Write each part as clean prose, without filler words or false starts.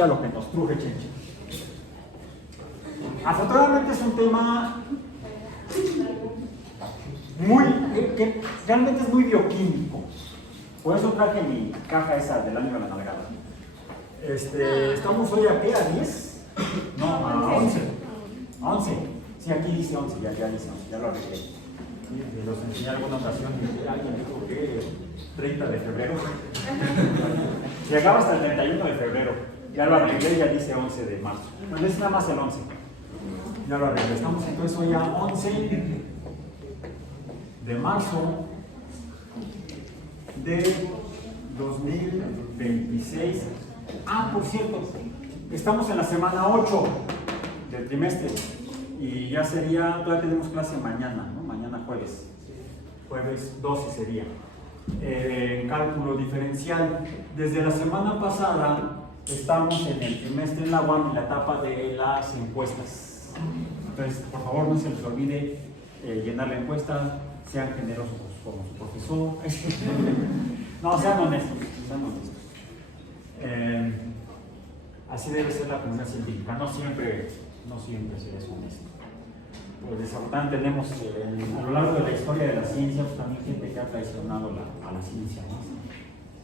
A lo que nos truje Chenche. Afortunadamente es un tema que realmente es muy bioquímico. Por eso traje mi caja esa del año de la navegada. Estamos hoy a ¿qué? ¿A 10? No, a 11. 11. Sí, aquí dice 11, ya dice 11, ya lo arreglé. Los enseñé alguna ocasión y alguien dijo que 30 de febrero. Llegaba hasta el 31 de febrero. Ya lo arreglé y ya dice 11 de marzo. Bueno, es nada más el 11. Ya lo arreglé. Estamos entonces hoy a 11 de marzo de 2026. Por cierto, estamos en la semana 8 del trimestre y ya sería, todavía tenemos clase mañana, ¿no? Mañana jueves 12 sería. Cálculo diferencial. Desde la semana pasada estamos en el trimestre en la UAM en la etapa de las encuestas. Entonces, por favor, no se les olvide llenar la encuesta, sean generosos con su profesor. No, sean honestos, sean honestos. Así debe ser la comunidad científica, no siempre se es honesto. Pues desafortunadamente tenemos a lo largo de la historia de la ciencia, pues, también gente que ha traicionado a la ciencia, ¿no?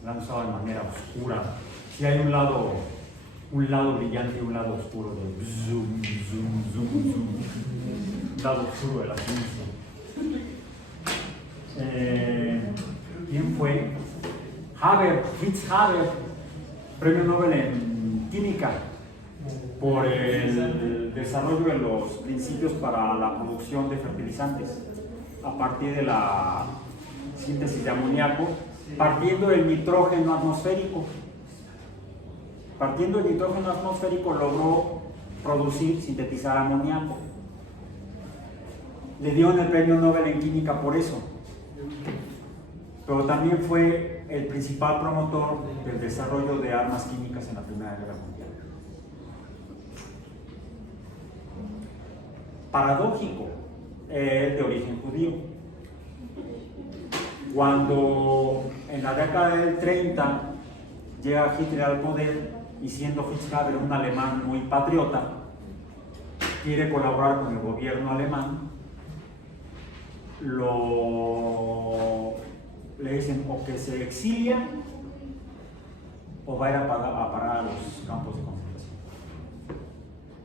La han usado de manera oscura. Si hay un lado brillante y un lado oscuro de zoom, zoom, zoom, zoom. Un lado oscuro de la ciencia. ¿Quién fue? Fritz Haber, premio Nobel en química, por el desarrollo de los principios para la producción de fertilizantes a partir de la síntesis de amoníaco, partiendo del nitrógeno atmosférico. Partiendo del nitrógeno atmosférico logró sintetizar amoníaco. Le dieron el premio Nobel en química por eso. Pero también fue el principal promotor del desarrollo de armas químicas en la Primera Guerra Mundial. Paradójico, de origen judío. Cuando en la década del 30 llega Hitler al poder, y siendo Fritz Haber un alemán muy patriota, quiere colaborar con el gobierno alemán, le dicen o que se exilia o va a ir a parar a los campos de concentración.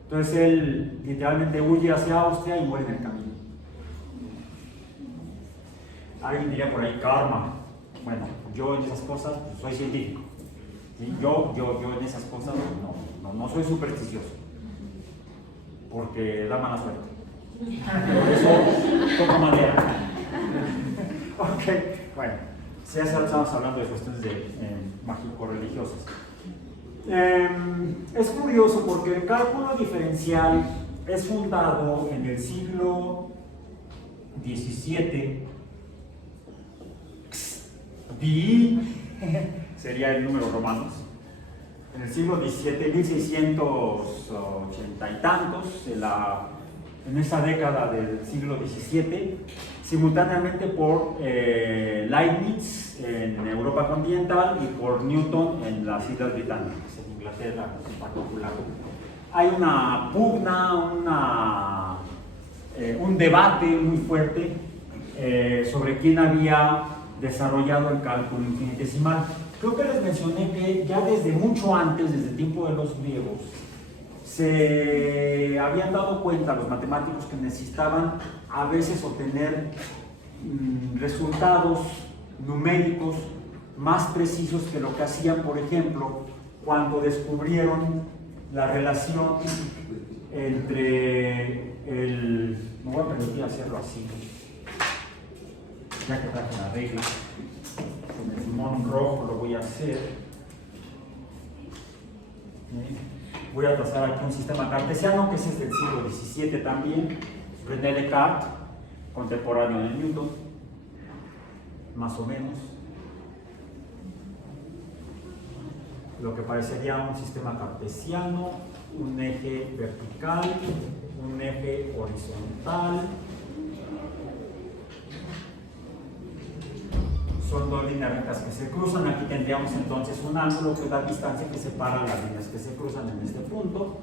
Entonces él literalmente huye hacia Austria y muere en el camino. Alguien diría por ahí karma. Bueno, yo en esas cosas pues, soy científico. ¿Sí? Yo en esas cosas no soy supersticioso, porque da mala suerte. Por eso toco madera. Ok, bueno, ya estamos hablando de cuestiones mágico-religiosas. Es curioso porque el cálculo diferencial es fundado en el siglo XVII. Sería el número romanos. En el siglo XVII, 1680 y tantos, en esa década del siglo XVII, simultáneamente por Leibniz en Europa continental y por Newton en las Islas Británicas, en Inglaterra en particular. Hay una pugna, un debate muy fuerte sobre quién había desarrollado el cálculo infinitesimal. Creo que les mencioné que ya desde mucho antes, desde el tiempo de los griegos, se habían dado cuenta los matemáticos que necesitaban a veces obtener resultados numéricos más precisos que lo que hacían, por ejemplo, cuando descubrieron la relación entre me voy a permitir hacerlo así, ya que traje la regla, con el limón rojo lo voy a hacer. Voy a trazar aquí un sistema cartesiano que es del siglo XVII también, René Descartes, contemporáneo de Newton, más o menos. Lo que parecería un sistema cartesiano, un eje vertical, un eje horizontal, son dos líneas rectas que se cruzan. Aquí tendríamos entonces un ángulo que es la distancia que separa las líneas que se cruzan en este punto.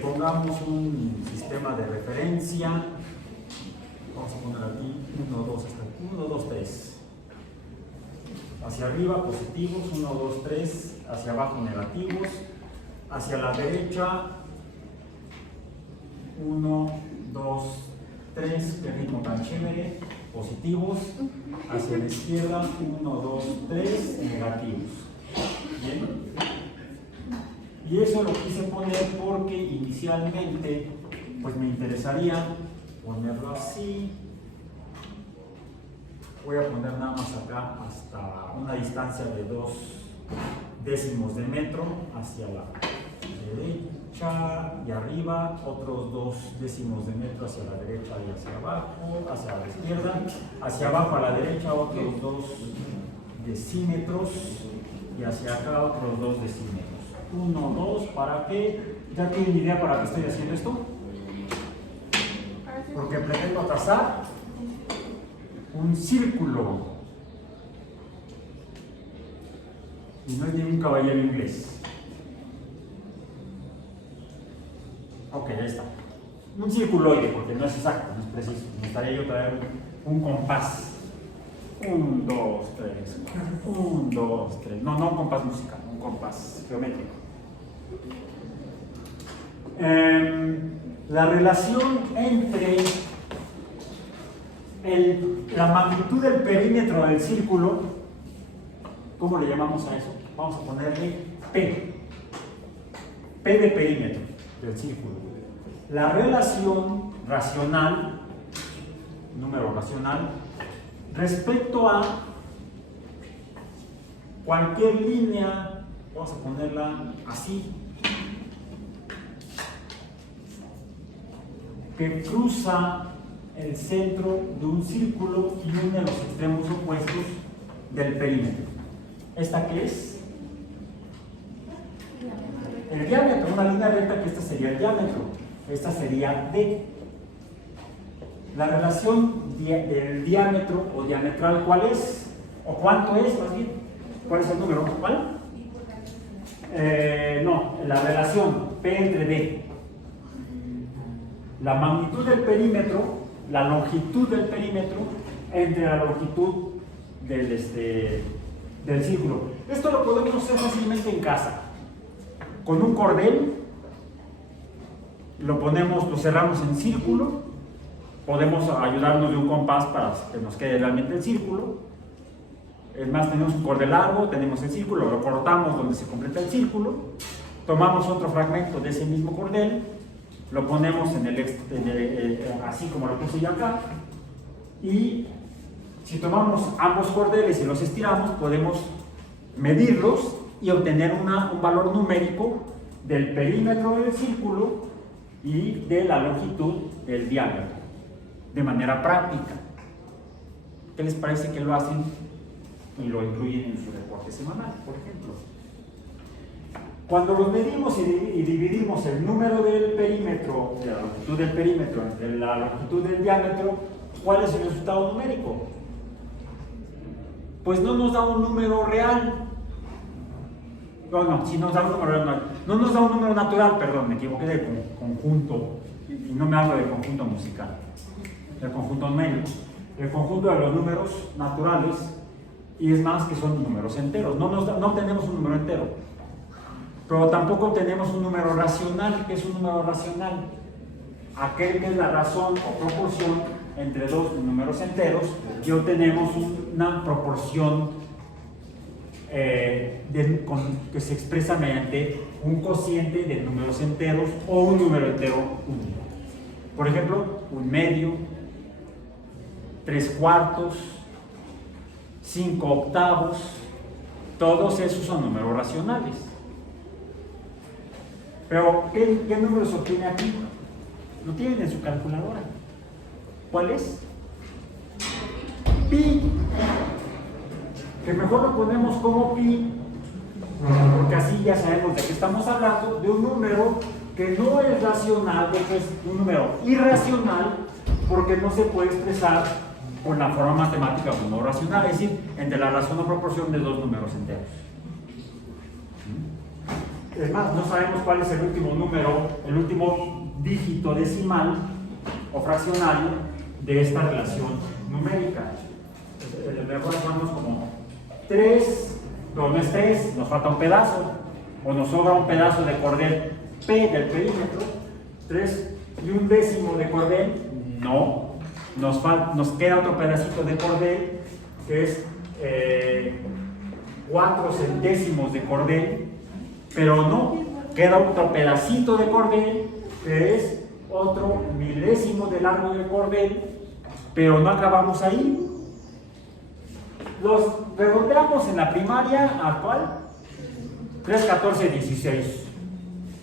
Pongamos un sistema de referencia. Vamos a poner aquí 1, 2, hasta aquí, 1, 2, 3. Hacia arriba positivos, 1, 2, 3. Hacia abajo negativos. Hacia la derecha 1, 2, 3. Qué ritmo tan chévere. Positivos. Hacia la izquierda 1, 2, 3. Negativos. Bien. Y eso lo quise poner porque inicialmente pues me interesaría ponerlo así. Voy a poner nada más acá hasta una distancia de 2 décimos de metro hacia la derecha y arriba, otros 2 décimos de metro hacia la derecha y hacia abajo, hacia la izquierda, hacia abajo a la derecha otros 2 decímetros y hacia acá otros 2 decímetros. 1, 2, ¿para qué? ¿Ya tienen idea para qué estoy haciendo esto? Porque pretendo trazar un círculo. Y no es ningún caballero inglés. Ok, ahí está. Un circuloide, porque no es exacto, no es preciso. Necesitaría yo traer un compás. 1, 2, 3, 1, 2, 3. No, no un compás musical, un compás geométrico. La relación entre la magnitud del perímetro del círculo, ¿cómo le llamamos a eso? Vamos a ponerle P. P de perímetro del círculo. La relación racional, número racional, respecto a cualquier línea, vamos a ponerla así, que cruza el centro de un círculo y une los extremos opuestos del perímetro. ¿Esta qué es? El diámetro, una línea recta, que esta sería el diámetro. Esta sería D. La relación del diámetro o diametral, ¿cuál es? ¿O cuánto es, más bien? ¿Cuál es el número? ¿Cuál? No, la relación P entre D. La magnitud del perímetro, la longitud del perímetro entre la longitud del círculo. Esto lo podemos hacer fácilmente en casa. Con un cordel lo cerramos en círculo. Podemos ayudarnos de un compás para que nos quede realmente el círculo. Es más, tenemos un cordel largo, tenemos el círculo, lo cortamos donde se completa el círculo. Tomamos otro fragmento de ese mismo cordel, lo ponemos así como lo puse yo acá, y si tomamos ambos cordeles y los estiramos, podemos medirlos y obtener un valor numérico del perímetro del círculo y de la longitud del diámetro, de manera práctica. ¿Qué les parece que lo hacen y lo incluyen en su reporte semanal, por ejemplo? Cuando los medimos y dividimos el número del perímetro, de la longitud del perímetro entre la longitud del diámetro, ¿cuál es el resultado numérico? Pues no nos da un número real. No, sí nos da un número real. No nos da un número natural, perdón, me equivoqué de conjunto. Y no me hablo de conjunto musical, del conjunto numérico. El conjunto de los números naturales, y es más que son números enteros. No tenemos un número entero. Pero tampoco tenemos un número racional. ¿Qué es un número racional? Aquel que es la razón o proporción entre dos números enteros y obtenemos una proporción que se expresa mediante un cociente de números enteros o un número entero único. Por ejemplo, 1/2, 3/4, 5/8, todos esos son números racionales. Pero, ¿qué número se obtiene aquí? Lo tienen en su calculadora. ¿Cuál es? Pi. Que mejor lo ponemos como pi, porque así ya sabemos de qué estamos hablando, de un número que no es racional, que es un número irracional, porque no se puede expresar por la forma matemática de un número racional, es decir, entre la razón o proporción de dos números enteros. Es más, no sabemos cuál es el último número, el último dígito decimal o fraccionario de esta relación numérica. Mejor ponemos como 3, pero no es 3, nos falta un pedazo, o nos sobra un pedazo de cordel P del perímetro, 3 y un décimo de cordel, no, nos queda otro pedacito de cordel que es 4 centésimos de cordel, pero no, queda otro pedacito de cordel que es otro milésimo de largo de cordel, pero no acabamos ahí. Los redondeamos en la primaria ¿a cuál? 3, 14, 16.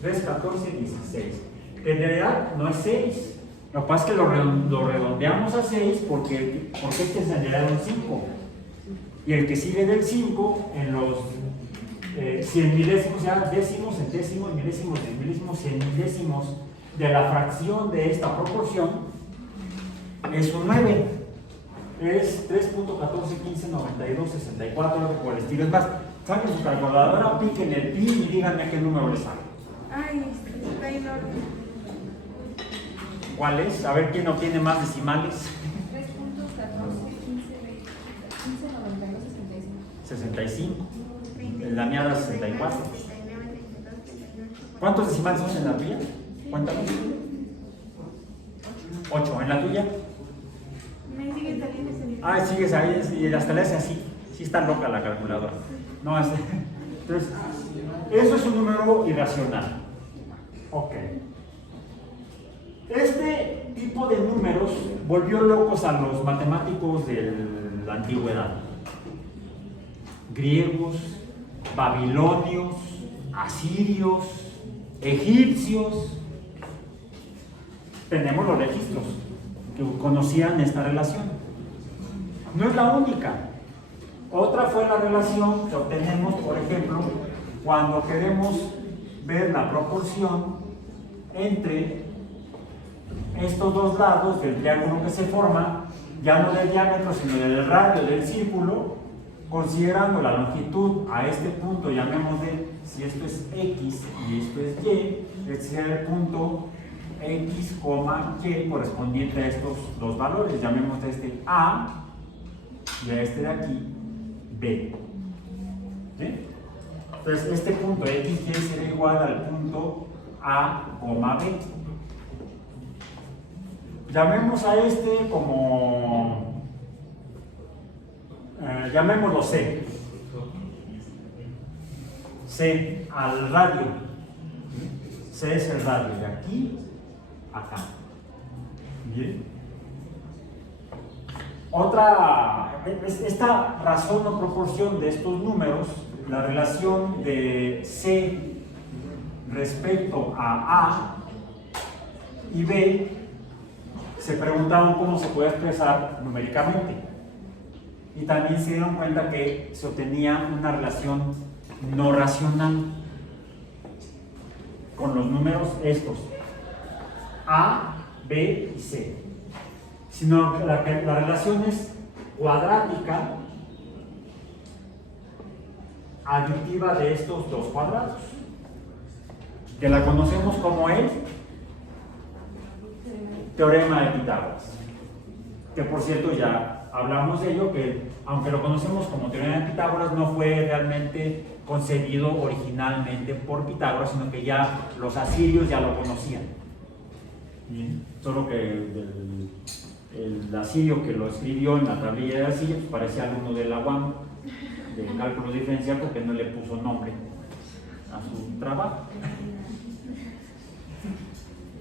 3, 14, 16. En realidad no es 6. Lo que pasa es que lo redondeamos a 6 porque este es en realidad un 5. Y el que sigue del 5 en los 100 milésimos, o sea, décimos, centésimos, milésimos, milésimos, 100 milésimos de la fracción de esta proporción es un 9. Es 3.14, 15, 92, 64, algo por el estilo. Es más, saquen su calculadora, piquen el pi y díganme qué número les sale. Ay, está enorme. ¿Cuál es? A ver quién obtiene más decimales. 3.14, 15, 92, 65. La mía da 64. ¿Cuántos decimales son en la tuya? Cuéntame. 8. ¿En la tuya? Me sigue saliendo ese nivel. Ah, sigues ahí y hasta le hace así. Sí está loca la calculadora. No hace. Entonces, eso es un número irracional. Ok. Este tipo de números volvió locos a los matemáticos de la antigüedad. Griegos, babilonios, asirios, egipcios. Tenemos los registros que conocían esta relación. No es la única. Otra fue la relación que obtenemos, por ejemplo, cuando queremos ver la proporción entre estos dos lados del triángulo que se forma, ya no del diámetro, sino del radio del círculo, considerando la longitud a este punto, llamémosle, si esto es X y esto es Y, este será el punto X, Y correspondiente a estos dos valores, llamémosle este A y a este de aquí B. ¿Sí? Entonces este punto X, Y será igual al punto A, B. Llamemos a este como, llamémoslo C. C al radio. C es el radio de aquí a acá. Bien. Esta razón o proporción de estos números, la relación de C respecto a A y B, se preguntaron cómo se puede expresar numéricamente. Y también se dieron cuenta que se obtenía una relación no racional con los números estos, A, B y C. Sino que la relación es cuadrática aditiva de estos dos cuadrados, que la conocemos como el teorema de Pitágoras, que por cierto ya hablamos de ello, que aunque lo conocemos como teorema de Pitágoras, no fue realmente concebido originalmente por Pitágoras, sino que ya los asirios ya lo conocían. Solo que el asirio que lo escribió en la tablilla de asirio pues parecía alumno de la UAM de cálculo diferencial, porque no le puso nombre a su trabajo.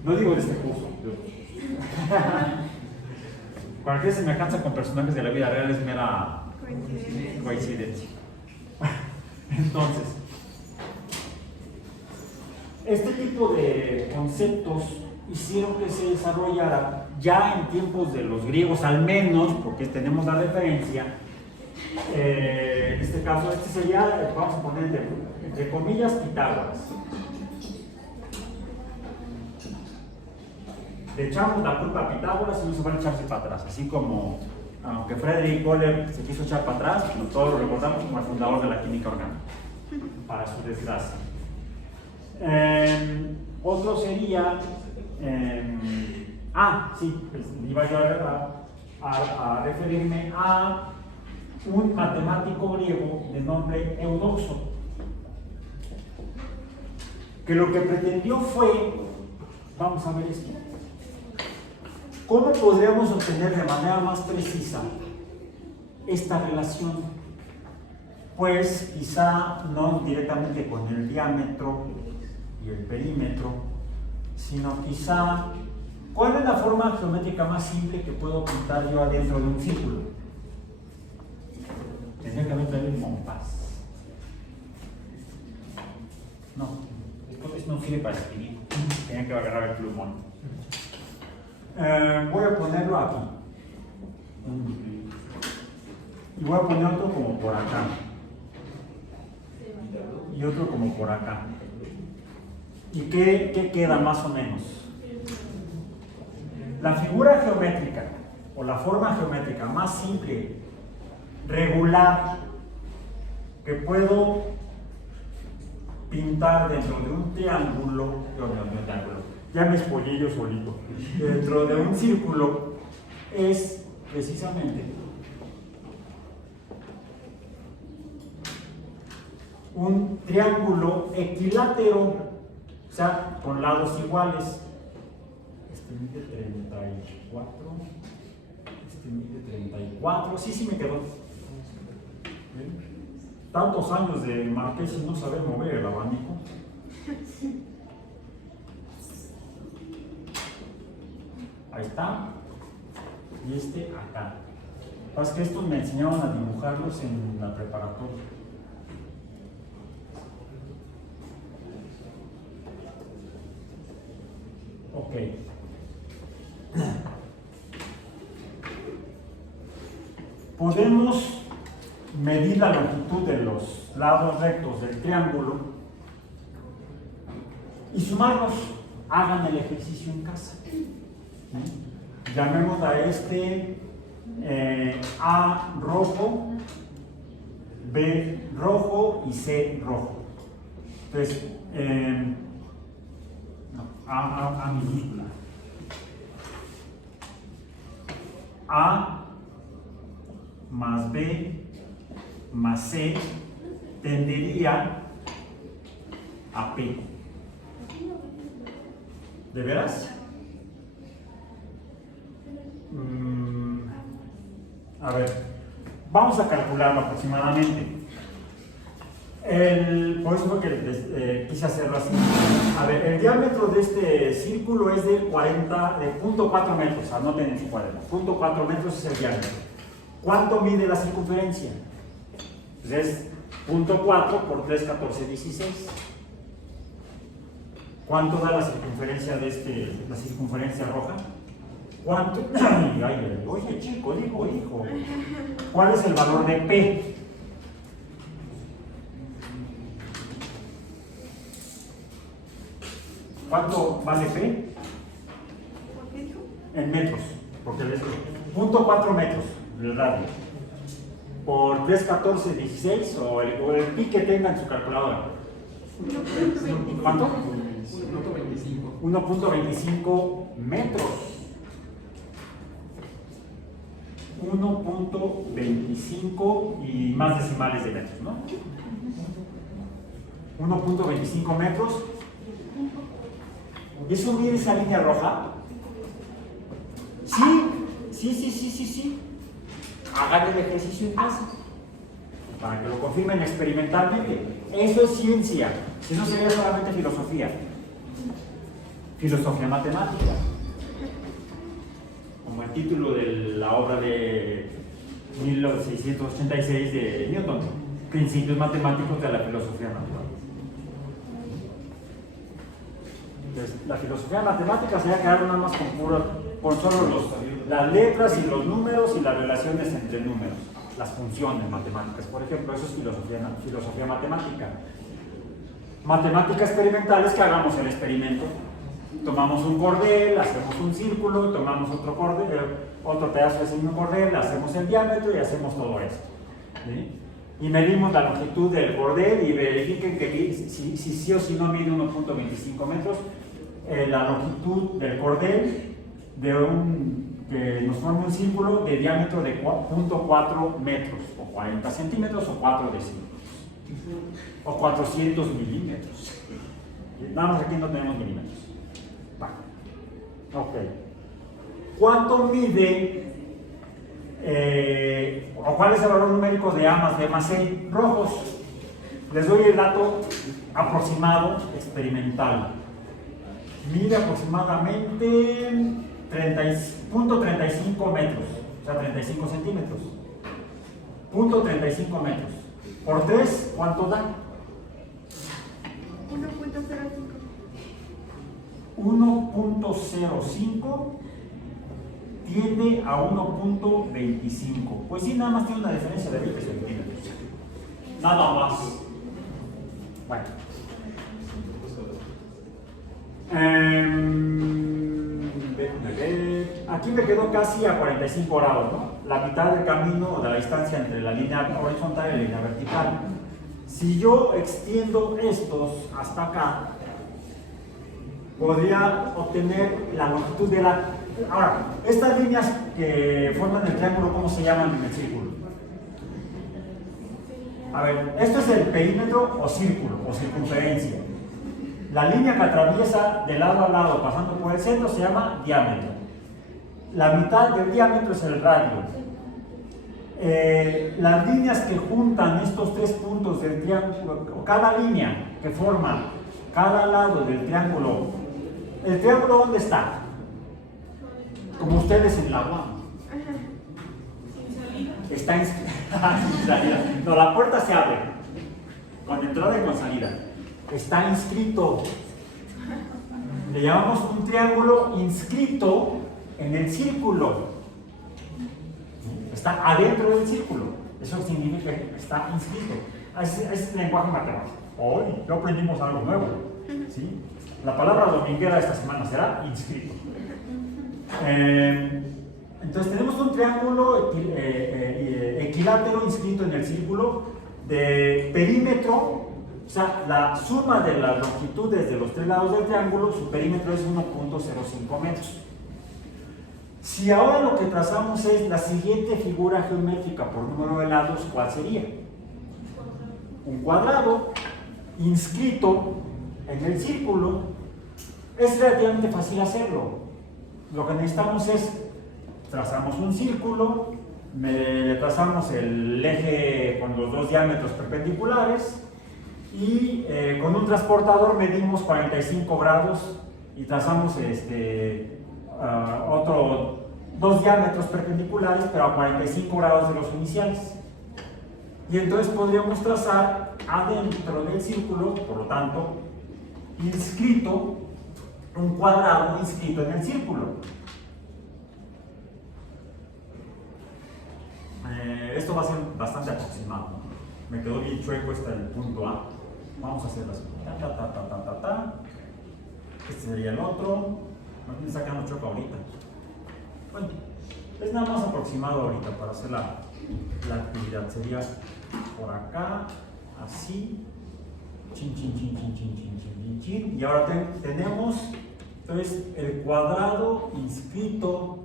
No digo de este curso. Cualquier semejanza con personajes de la vida real es mera coincidencia. Entonces, este tipo de conceptos hicieron que se desarrollara ya en tiempos de los griegos, al menos, porque tenemos la referencia. En este caso, este sería, vamos a poner entre comillas, Pitágoras. Le echamos la culpa a Pitágoras y no se van a echarse para atrás, así como aunque Frederick Kohler se quiso echar para atrás, pero todos lo recordamos como el fundador de la química orgánica, para su desgracia. Otro sería, pues, iba yo a referirme a un matemático griego de nombre Eudoxo, que lo que pretendió fue, vamos a ver esto, ¿cómo podríamos obtener de manera más precisa esta relación? Pues quizá no directamente con el diámetro y el perímetro, sino quizá, ¿cuál es la forma geométrica más simple que puedo pintar yo adentro de un círculo? Tendría que haber traído un compás. No, esto no sirve para escribir, tenía que agarrar el plumón. Voy a ponerlo aquí. Y voy a poner otro como por acá. Y otro como por acá. ¿Y qué queda más o menos? La figura geométrica o la forma geométrica más simple, regular, que puedo pintar dentro de un triángulo, ya me spoilé yo solito, dentro de un círculo, es precisamente un triángulo equilátero, o sea, con lados iguales. Este mide 34, este mide 34, sí me quedó. ¿Bien? Tantos años de marqués y no saber mover el abanico. Ahí está. Y este acá. Lo que pasa es que estos me enseñaron a dibujarlos en la preparatoria. Ok. Podemos medir la longitud de los lados rectos del triángulo y sumarlos. Hagan el ejercicio en casa. Llamemos a este A rojo, B rojo y C rojo. Entonces, A minúscula. A más B más C tendería a P. ¿De veras? A ver, vamos a calcularlo aproximadamente. Por eso fue que quise hacerlo así. A ver, el diámetro de este círculo es de 0.4 metros. Anoten en su cuaderno. 0.4 metros es el diámetro. ¿Cuánto mide la circunferencia? Pues es 0.4 por 3, 14, 16. ¿Cuánto da la circunferencia de la circunferencia roja? ¿Cuánto? Oye, chico, digo, hijo. ¿Cuál es el valor de P? ¿Cuánto vale P? En metros, porque es 0.4 metros el radio. Por 3, 14, 16 o el pi que tenga en su calculadora. ¿Cuánto? 1.25 metros. 1.25 y más decimales de metros, ¿no? 1.25 metros. ¿Y eso mide esa línea roja? Sí. Hagan el ejercicio en casa para que lo confirmen experimentalmente. Eso es ciencia, si no sería solamente filosofía. Filosofía matemática, como el título de la obra de 1686 de Newton, Principios Matemáticos de la Filosofía Natural. Entonces, la filosofía matemática se va a quedar nada más con solo las letras y los números y las relaciones entre números, las funciones matemáticas, por ejemplo. Eso es filosofía matemática. Matemática experimental es que hagamos el experimento tomamos un cordel, hacemos un círculo, tomamos otro cordel, otro pedazo de ese mismo cordel, hacemos el diámetro y hacemos todo esto. ¿Sí? Y medimos la longitud del cordel y verifiquen que si sí o si no mide 1.25 metros, la longitud del cordel que nos forma un círculo de diámetro de 0.4 metros, o 40 centímetros, o 4 decímetros, o 400 milímetros. Nada más aquí no tenemos milímetros. Ok. ¿Cuánto mide, o cuál es el valor numérico de A más B más C rojos? Les doy el dato aproximado experimental. Mide aproximadamente 0.35 metros, o sea, 35 centímetros. 0.35 metros. Por 3, ¿cuánto da? 1.05 tiende a 1.25. Pues sí, nada más tiene una diferencia de 20 centímetros. Nada más. Bueno. Aquí me quedo casi a 45 grados, ¿no? La mitad del camino, de la distancia entre la línea horizontal y la línea vertical. Si yo extiendo estos hasta acá, podría obtener la longitud de la... Ahora, estas líneas que forman el triángulo, ¿cómo se llaman en el círculo? A ver, esto es el perímetro o círculo o circunferencia. La línea que atraviesa de lado a lado pasando por el centro se llama diámetro. La mitad del diámetro es el radio. Las líneas que juntan estos tres puntos del triángulo, o cada línea que forma cada lado del triángulo, ¿el triángulo dónde está? Como ustedes en la UAM. Está sin salida. No, la puerta se abre con entrada y con salida. Está inscrito. Le llamamos un triángulo inscrito en el círculo. Está adentro del círculo. Eso significa que está inscrito. Es lenguaje matemático. Hoy ya aprendimos algo nuevo. ¿Sí? La palabra dominguera esta semana será inscrito. Entonces tenemos un triángulo equilátero inscrito en el círculo de perímetro, o sea, la suma de las longitudes de los tres lados del triángulo, su perímetro es 1.05 metros. Si ahora lo que trazamos es la siguiente figura geométrica por número de lados, ¿cuál sería? Un cuadrado inscrito en el círculo. Es relativamente fácil hacerlo. Lo que necesitamos es, trazamos un círculo, le trazamos el eje con los dos diámetros perpendiculares y con un transportador medimos 45 grados y trazamos dos diámetros perpendiculares, pero a 45 grados de los iniciales. Y entonces podríamos trazar adentro del círculo, por lo tanto, inscrito, un cuadrado inscrito en el círculo. Esto va a ser bastante aproximado. Me quedó bien chueco el punto A. Vamos a hacer así. Este sería el otro. Me está quedando chueco ahorita. Bueno, es nada más aproximado ahorita para hacer la actividad. Sería por acá, así. Chin, chin, chin, chin, chin, chin, chin, chin. Y ahora tenemos entonces el cuadrado inscrito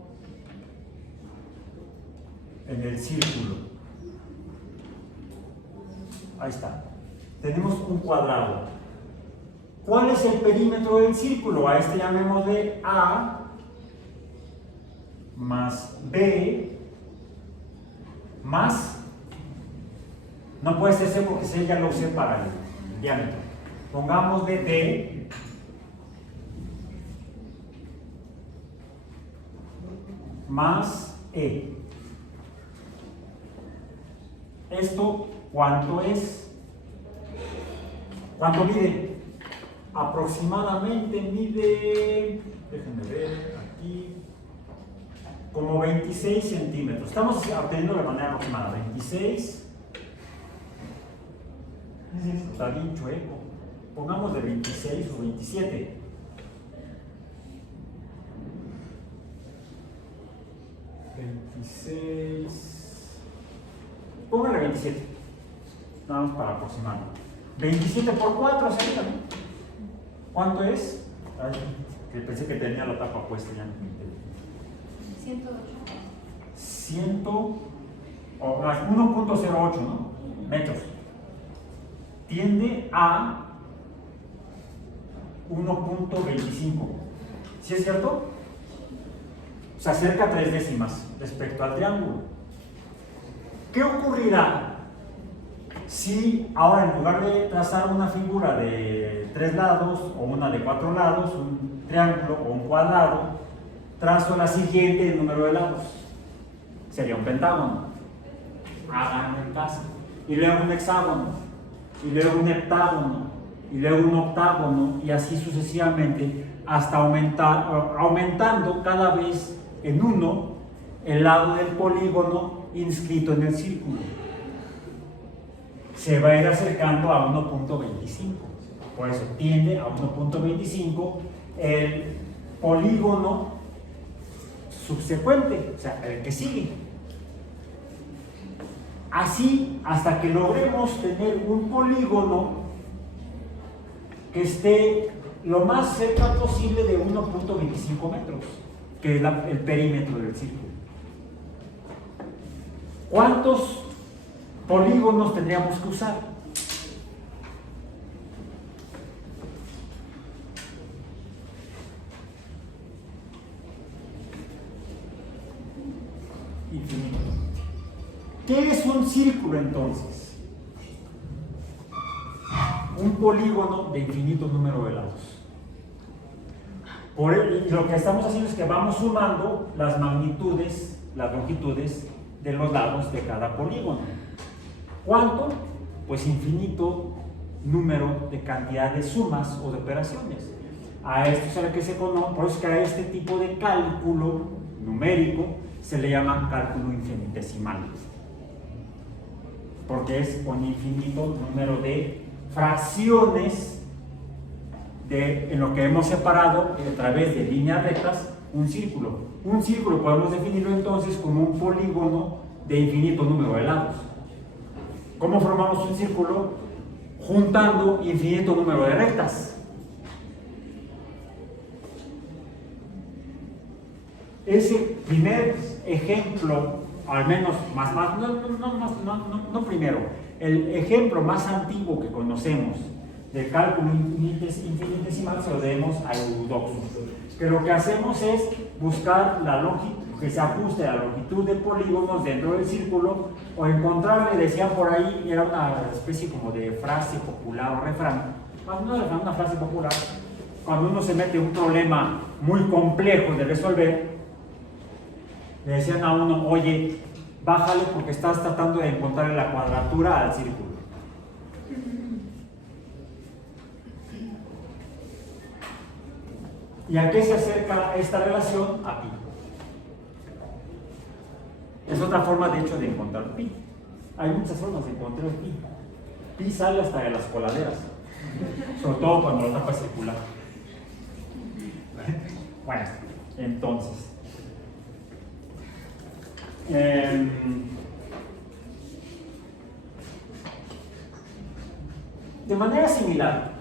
en el círculo. Ahí está. Tenemos un cuadrado. ¿Cuál es el perímetro del círculo? A este llamémosle A más B más, no puede ser C porque C ya lo usé para el diámetro. Pongámosle D más E. ¿Esto cuánto es? ¿Cuánto mide? Aproximadamente mide, déjenme ver aquí, como 26 centímetros. Estamos obteniendo de manera aproximada 26. Está bien chueco. Pongamos de 26 o 27. 26. Póngale 27. Nada más para aproximarlo. 27 por 4 sería, ¿no? ¿Cuánto es? Ay, que pensé que tenía la tapa puesta ya. 108. 1.08, ¿no? Metros. Tiende a 1.25. ¿Sí es cierto? Se acerca 3 décimas respecto al triángulo. ¿Qué ocurrirá si ahora en lugar de trazar una figura de 3 lados o una de 4 lados, un triángulo o un cuadrado, trazo la siguiente número de lados? Sería un pentágono. Háganlo en casa. Y luego un hexágono, y luego un heptágono, y luego un octágono, y así sucesivamente, hasta aumentando cada vez en 1 el lado del polígono inscrito en el círculo. Se va a ir acercando a 1.25. Por eso tiende a 1.25 el polígono subsecuente, o sea, el que sigue. Así hasta que logremos tener un polígono que esté lo más cerca posible de 1.25 metros, que es el perímetro del círculo. ¿Cuántos polígonos tendríamos que usar? Infinito. ¿Qué es un círculo entonces? Un polígono de infinito número de lados. Y lo que estamos haciendo es que vamos sumando las magnitudes, las longitudes de los lados de cada polígono. ¿Cuánto? Pues infinito número de cantidad de sumas o de operaciones. A esto es a lo que se conoce, por eso es que a este tipo de cálculo numérico se le llama cálculo infinitesimal, porque es un infinito número de fracciones en lo que hemos separado a través de líneas rectas un círculo. Un círculo podemos definirlo entonces como un polígono de infinito número de lados. ¿Cómo formamos un círculo? Juntando infinito número de rectas. Ese primer ejemplo, al menos no primero, el ejemplo más antiguo que conocemos del cálculo infinitesimal se lo debemos a Eudoxus, que lo que hacemos es buscar la longitud, que se ajuste a la longitud de polígonos dentro del círculo, o encontrarle, decían por ahí, era una especie como de frase popular o refrán, una frase popular, cuando uno se mete en un problema muy complejo de resolver, le decían a uno, oye, bájale porque estás tratando de encontrar la cuadratura al círculo. ¿Y a qué se acerca esta relación? A pi. Es otra forma, de hecho, de encontrar pi. Hay muchas formas de encontrar pi. Pi sale hasta de las coladeras, sobre todo cuando la tapa es circular. Bueno, entonces, de manera similar,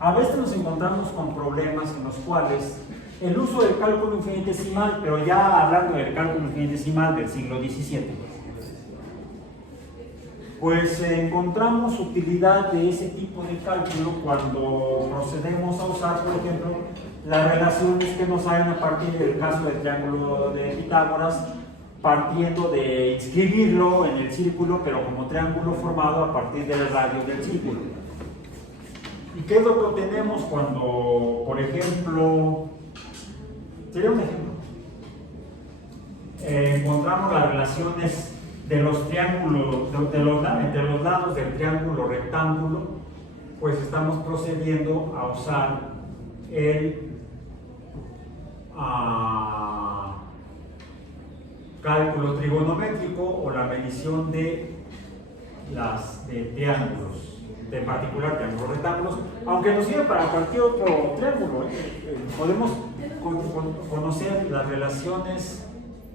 a veces nos encontramos con problemas en los cuales el uso del cálculo infinitesimal, pero ya hablando del cálculo infinitesimal del siglo XVII, pues encontramos utilidad de ese tipo de cálculo cuando procedemos a usar, por ejemplo, las relaciones que nos salen a partir del caso del triángulo de Pitágoras, partiendo de inscribirlo en el círculo, pero como triángulo formado a partir del radio del círculo. ¿Y qué es lo que obtenemos cuando, por ejemplo, sería un ejemplo, encontramos las relaciones de los triángulos, entre los lados del triángulo rectángulo? Pues estamos procediendo a usar el cálculo trigonométrico o la medición de triángulos, de particular triángulos rectángulos, aunque nos sirve para cualquier otro triángulo. Podemos conocer las relaciones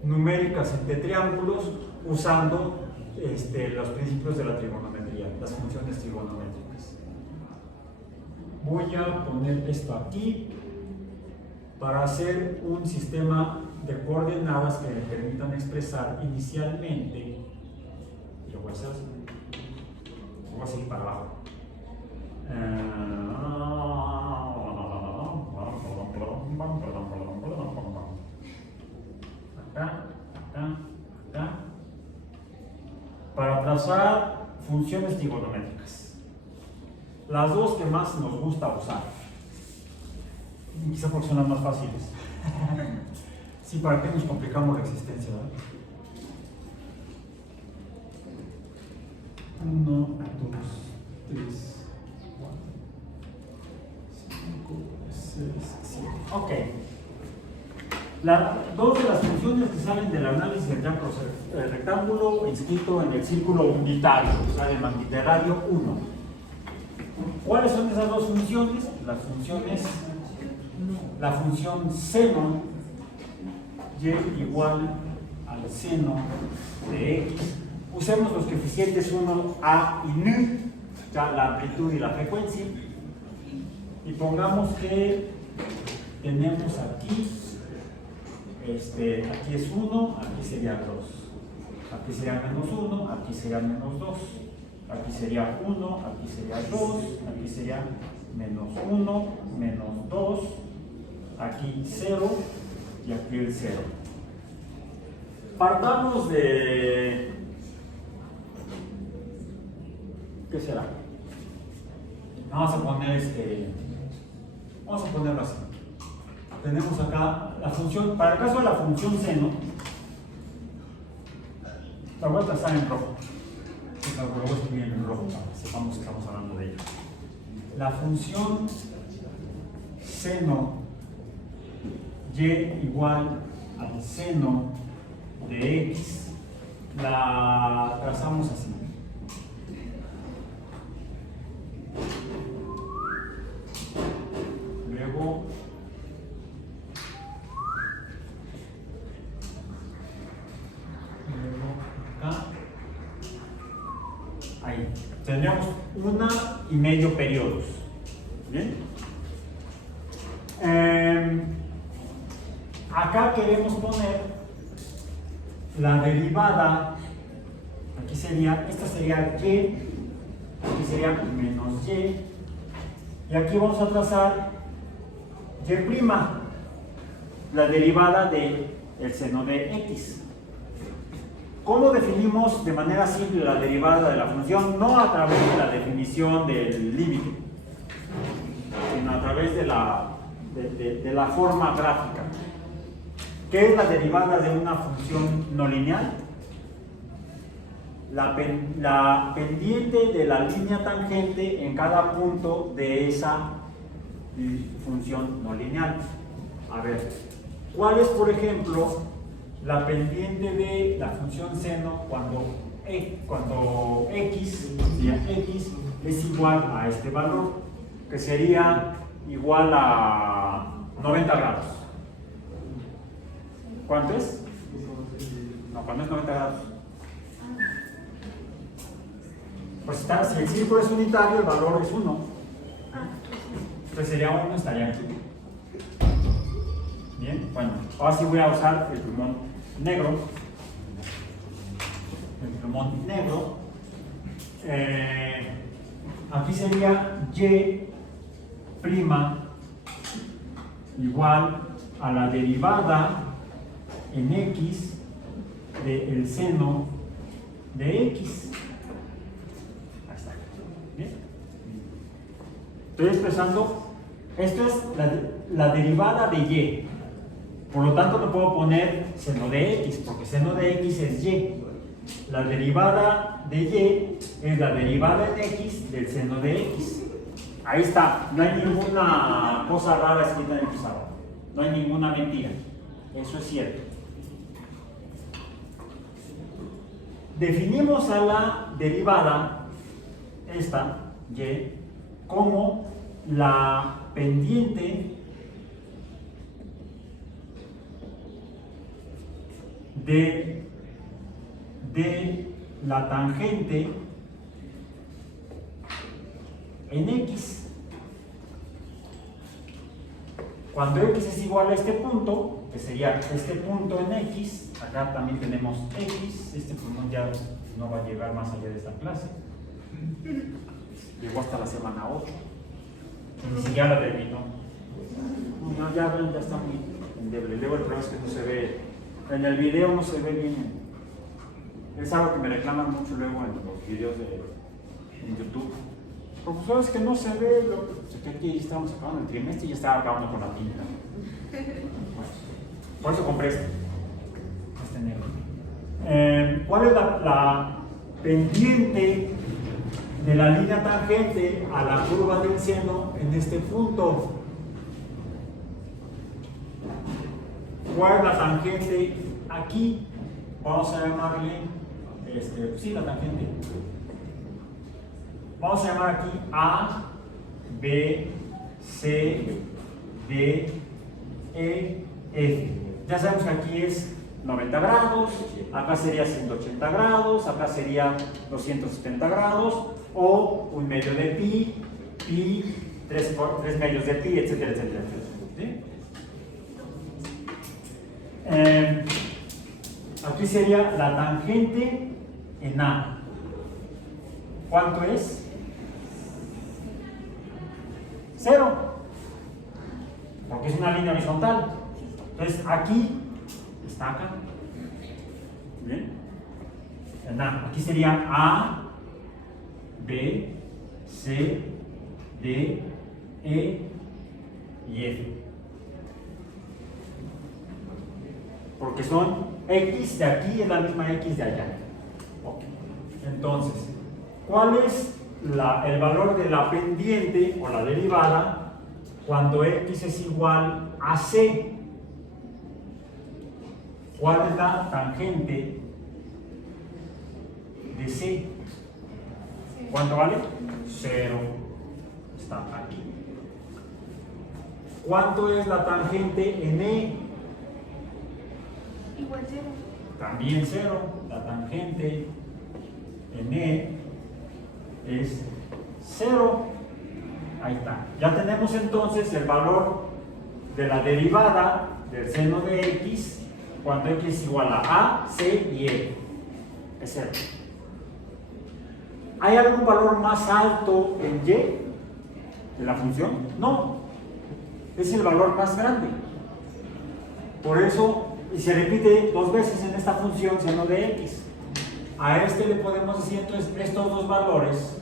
numéricas entre triángulos usando los principios de la trigonometría, las funciones trigonométricas. Voy a poner esto aquí para hacer un sistema de coordenadas que me permitan expresar inicialmente. Lo voy a hacer así. Voy a seguir para abajo. Acá, acá, acá. Para trazar funciones trigonométricas. Las dos que más nos gusta usar. Quizá porque son las más fáciles. Sí, ¿para qué nos complicamos la existencia? 1, 2, 3, 4, 5, 6, 7. Ok. Dos de las funciones que salen del análisis del rectángulo inscrito en el círculo unitario, o sea, de magnitud radio 1. ¿Cuáles son esas dos funciones? La función seno y igual al seno de x. Usemos los coeficientes 1, a y n, ya la amplitud y la frecuencia, y pongamos que tenemos aquí, aquí es 1, aquí sería 2, aquí sería menos 1, aquí sería menos 2, aquí sería 1, aquí sería 2, aquí sería menos 1, menos 2, aquí 0 y aquí el 0. Partamos de... ¿qué será? Vamos a poner vamos a ponerlo así. Tenemos acá la función, para el caso de la función seno, la voy a trazar en rojo. La voy a escribir en rojo para que sepamos que estamos hablando de ella. La función seno y igual al seno de x, la trazamos así. Luego acá, ahí tendríamos 1,5 periodos. Bien, acá queremos poner la derivada. Aquí sería, esta sería y, aquí sería menos y, y aquí vamos a trazar y', la derivada del seno de x. ¿Cómo definimos de manera simple la derivada de la función? No a través de la definición del límite, sino a través de la forma gráfica. ¿Qué es la derivada de una función no lineal? La pendiente de la línea tangente en cada punto de esa función no lineal. A ver, ¿cuál es, por ejemplo, la pendiente de la función seno cuando x es igual a este valor, que sería igual a 90 grados? ¿Cuánto es? No, cuando es 90 grados. Pues está, si el círculo es unitario, el valor es 1. Entonces sería 1, estaría aquí. Bien, bueno, ahora sí voy a usar el plumón negro. Aquí sería y' igual a la derivada en x del seno de x. Ahí está. Bien. Estoy expresando, esto es la derivada de y. Por lo tanto, no puedo poner seno de x, porque seno de x es y. La derivada de y es la derivada en x del seno de x. Ahí está, no hay ninguna cosa rara escrita en el pizarrón. No hay ninguna mentira. Eso es cierto. Definimos a la derivada, esta y, como la pendiente de la tangente en X. Cuando X es igual a este punto, que sería este punto en X, acá también tenemos X, este pues ya no va a llegar más allá de esta clase. Llegó hasta la semana 8. Ni siquiera la terminó. No, ya ven, ya está muy endeble. Luego el problema es que no se ve, en el video no se ve bien. Es algo que me reclaman mucho luego en los videos en YouTube. Profesores, que no se ve, que aquí estamos acabando el trimestre y ya estaba acabando con la tinta. Bueno, por eso compré este negro. ¿Cuál es la pendiente de la línea tangente a la curva del seno en este punto? ¿Cuál es la tangente aquí? Vamos a llamarle, sí, la tangente. Vamos a llamar aquí A, B, C, D, E, F. Ya sabemos que aquí es 90 grados, acá sería 180 grados, acá sería 270 grados, o un medio de pi, pi, 3 medios de pi, etcétera, etcétera, etcétera. ¿Sí? Aquí sería la tangente en A. ¿Cuánto es? 0, porque es una línea horizontal. Entonces aquí está acá. ¿Bien? En A. Aquí sería A, B, C, D, E y F. Porque son X de aquí es la misma X de allá. Okay. Entonces, ¿cuál es el valor de la pendiente o la derivada cuando X es igual a C? ¿Cuál es la tangente de C? ¿Cuánto vale? 0. Está aquí. ¿Cuánto es la tangente en E? Igual 0. También 0. La tangente en E es 0. Ahí está. Ya tenemos entonces el valor de la derivada del seno de X cuando X es igual a C y E. Es 0. ¿Hay algún valor más alto en Y de la función? No. Es el valor más grande. Por eso, y se repite 2 veces en esta función seno de X. A este le podemos decir entonces estos dos valores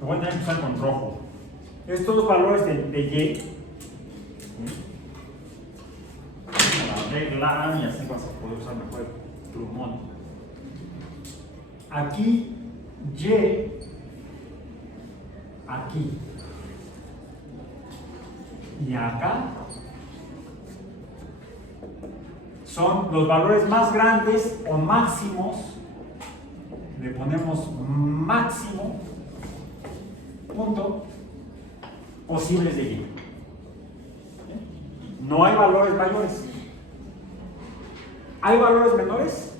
lo voy a tener que usar con rojo. Estos dos valores de Y, la regla, y así vas a poder usar mejor el plumón. Aquí Y, aquí y acá son los valores más grandes o máximos. Le ponemos máximo punto posibles de Y. No hay valores mayores. ¿Hay valores menores?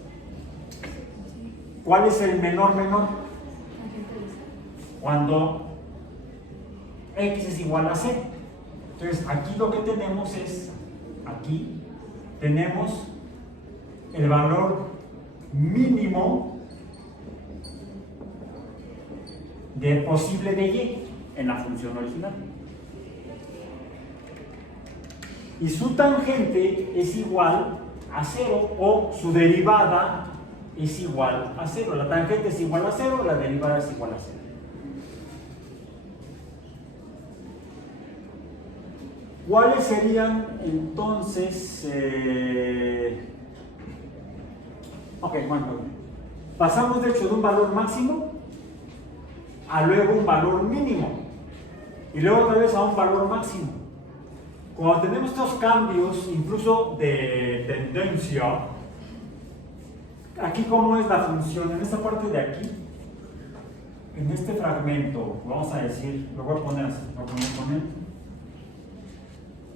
¿Cuál es el menor? Cuando X es igual a C. Entonces aquí lo que tenemos es, aquí tenemos el valor mínimo de posible de Y en la función original. Y su tangente es igual a 0 o su derivada es igual a 0. La tangente es igual a 0, la derivada es igual a 0. ¿Cuáles serían entonces? Ok, bueno, pasamos de hecho de un valor máximo a luego un valor mínimo y luego otra vez a un valor máximo. Cuando tenemos estos cambios, incluso de tendencia, aquí ¿cómo es la función? En esta parte de aquí, en este fragmento, vamos a decir, lo voy a poner así, lo voy a poner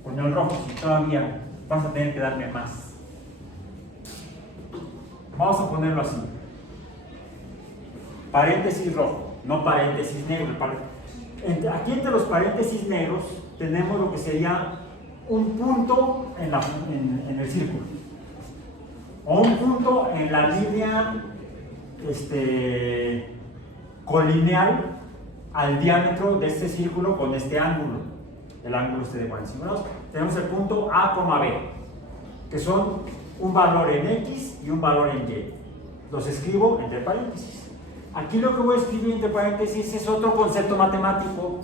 el rojo, si todavía vas a tener que darme más. Vamos a ponerlo así. Paréntesis rojo, no paréntesis negro. Aquí entre los paréntesis negros tenemos lo que sería un punto en el círculo, o un punto en la línea colineal al diámetro de este círculo con este ángulo, el ángulo de 45 grados. Tenemos el punto A, B, que son un valor en X y un valor en Y. Los escribo entre paréntesis. Aquí lo que voy a escribir entre paréntesis es otro concepto matemático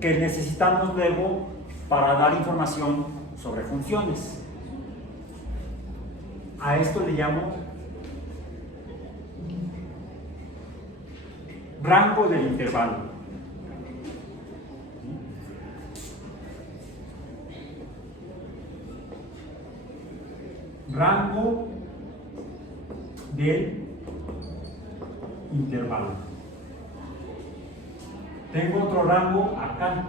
que necesitamos luego para dar información sobre funciones. A esto le llamo rango del intervalo. Rango del intervalo. Tengo otro rango acá.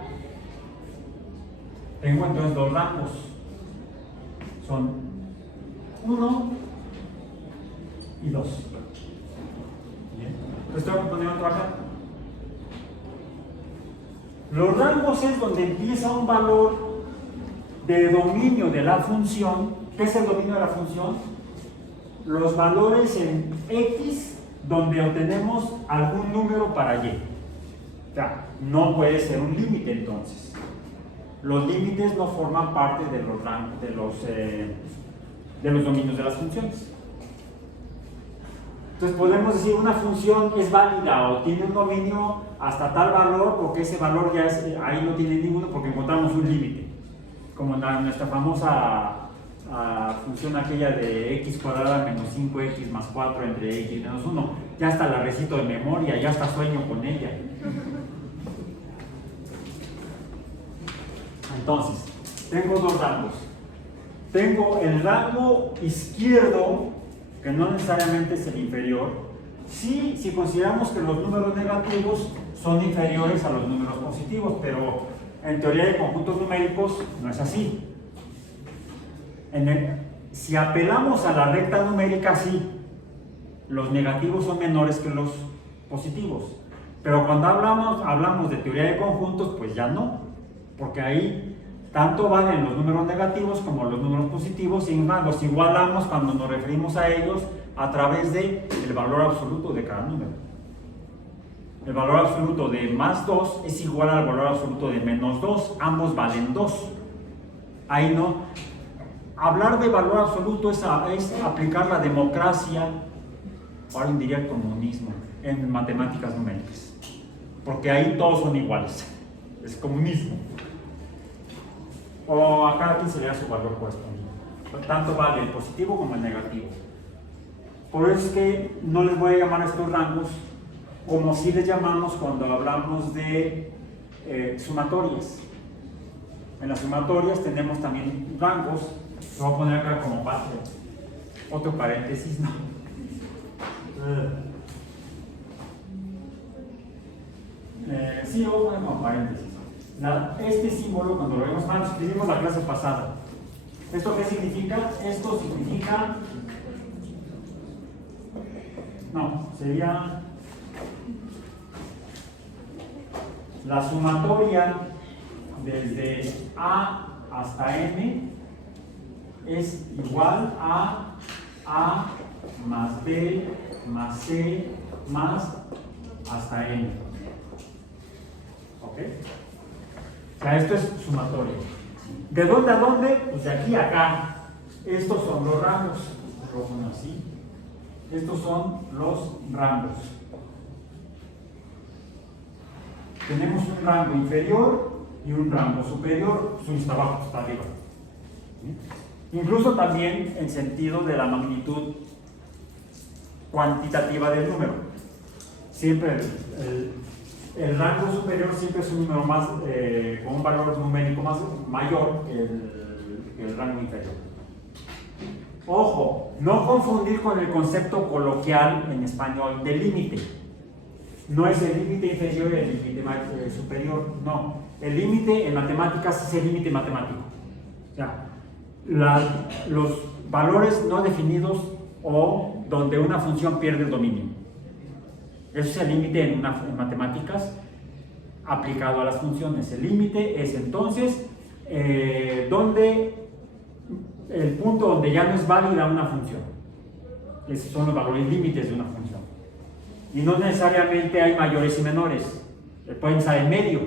Tengo entonces dos rangos. Son 1 y 2. Bien. Entonces tengo que poner otro acá. Los rangos es donde empieza un valor de dominio de la función. ¿Qué es el dominio de la función? Los valores en X donde obtenemos algún número para Y. O sea, no puede ser un límite entonces. Los límites no forman parte de los rangos, de los dominios de las funciones. Entonces podemos decir una función es válida o tiene un dominio hasta tal valor, porque ese valor ya es, ahí no tiene ninguno porque encontramos un límite. Como en nuestra famosa función aquella de x cuadrada menos 5x más 4 entre x menos 1. Ya hasta la recito de memoria, ya hasta sueño con ella. Entonces, tengo dos rangos. Tengo el rango izquierdo, que no necesariamente es el inferior, si consideramos que los números negativos son inferiores a los números positivos, pero en teoría de conjuntos numéricos no es así. Si apelamos a la recta numérica, sí, los negativos son menores que los positivos, pero cuando hablamos de teoría de conjuntos, pues ya no, porque ahí tanto valen los números negativos como los números positivos, y más los igualamos cuando nos referimos a ellos a través del valor absoluto de cada número. El valor absoluto de más 2 es igual al valor absoluto de menos 2, ambos valen 2. Ahí no. Hablar de valor absoluto es aplicar la democracia, ahora diría el comunismo, en matemáticas numéricas, porque ahí todos son iguales, es comunismo. O a cada quien se le da su valor correspondiente. Tanto vale el positivo como el negativo. Por eso es que no les voy a llamar a estos rangos como si les llamamos cuando hablamos de sumatorias. En las sumatorias tenemos también rangos. Lo voy a poner acá como parte. Otro paréntesis, ¿no? Sí, lo voy a poner como paréntesis. Este símbolo, cuando lo vemos, lo escribimos la clase pasada. ¿Esto qué significa? Esto significa... No, sería... La sumatoria desde A hasta M es igual a A más B más C más hasta N. ¿Ok? O sea, esto es sumatoria. ¿De dónde a dónde? Pues de aquí a acá. Estos son los rangos. Lo pongo así. Estos son los rangos. Tenemos un rango inferior y un rango superior. Su está abajo, está arriba. ¿Sí? Incluso también en sentido de la magnitud cuantitativa del número. Siempre el rango superior siempre es un número más, con un valor numérico mayor que el rango inferior. Ojo, no confundir con el concepto coloquial en español de límite. No es el límite inferior y el límite superior, no. El límite en matemáticas es el límite matemático. O sea, los valores no definidos o donde una función pierde el dominio. Eso es el límite en matemáticas aplicado a las funciones. El límite es entonces donde el punto donde ya no es válida una función. Esos son los valores límites de una función. Y no necesariamente hay mayores y menores. Pueden estar en medio,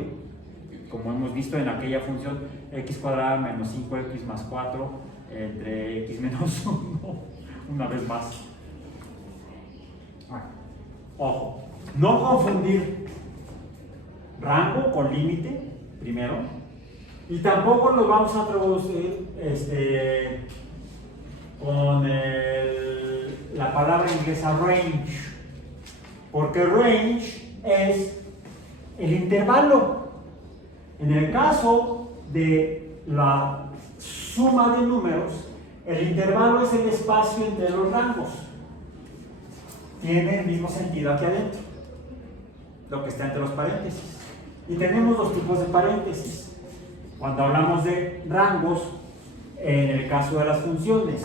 como hemos visto en aquella función x cuadrada menos 5x más 4 entre x menos 1, una vez más. Bueno, ojo, no confundir rango con límite, primero, y tampoco los vamos a traducir con la palabra inglesa range, porque range es el intervalo. En el caso de la suma de números, el intervalo es el espacio entre los rangos. Tiene el mismo sentido aquí adentro, lo que está entre los paréntesis. Y tenemos dos tipos de paréntesis. Cuando hablamos de rangos, en el caso de las funciones,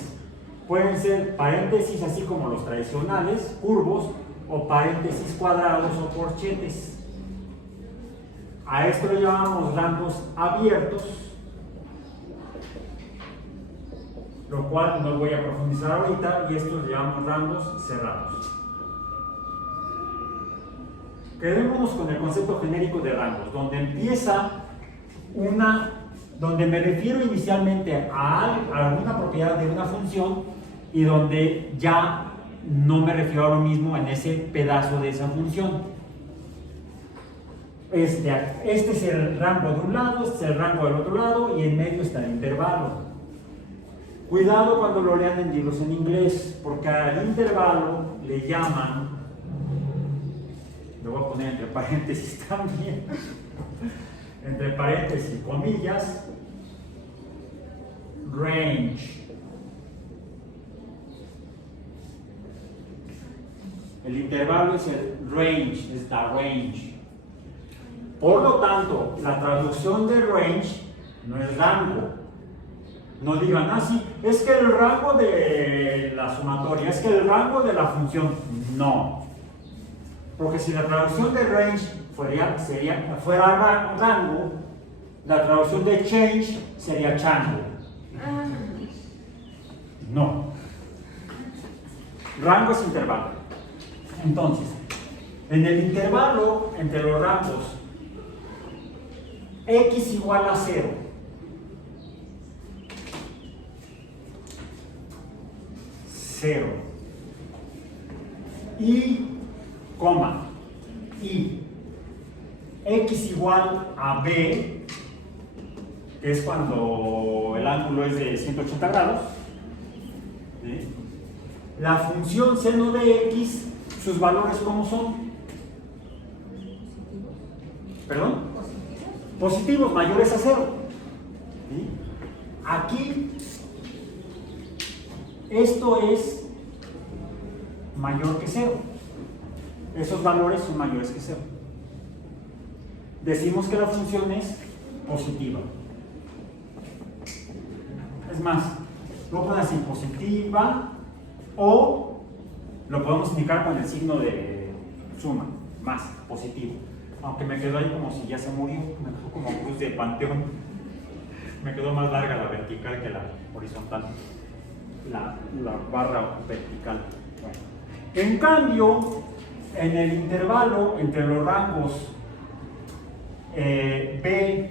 pueden ser paréntesis así como los tradicionales, curvos, o paréntesis cuadrados o corchetes. A esto lo llamamos rangos abiertos, lo cual no voy a profundizar ahorita, y estos le llamamos rangos cerrados. Quedémonos con el concepto genérico de rangos, donde empieza donde me refiero inicialmente a alguna propiedad de una función y donde ya no me refiero a lo mismo en ese pedazo de esa función. Este es el rango de un lado, este es el rango del otro lado, y en medio está el intervalo. Cuidado cuando lo lean en libros en inglés, porque al intervalo le llaman, lo voy a poner entre paréntesis también, entre paréntesis y comillas, range. El intervalo es el range, es la range. Por lo tanto, la traducción de range no es rango. No digan así, es que el rango de la sumatoria, es que el rango de la función. No. Porque si la traducción de range fuera rango, la traducción de change sería chango. No. Rango es intervalo. Entonces, en el intervalo entre los rangos, x igual a 0. Y, coma, y x igual a b, que es cuando el ángulo es de 180 grados, ¿sí? La función seno de x, sus valores ¿cómo son? ¿Perdón? Positivos, mayores a 0. ¿Sí? Aquí, esto es mayor que 0. Esos valores son mayores que 0. Decimos que la función es positiva. Es más, lo ponen así, positiva, o lo podemos indicar con el signo de suma, más, positivo. Aunque me quedó ahí como si ya se murió, me quedó como cruz de panteón. Me quedó más larga la vertical que la horizontal, la barra vertical. Bueno. En cambio, en el intervalo entre los rangos B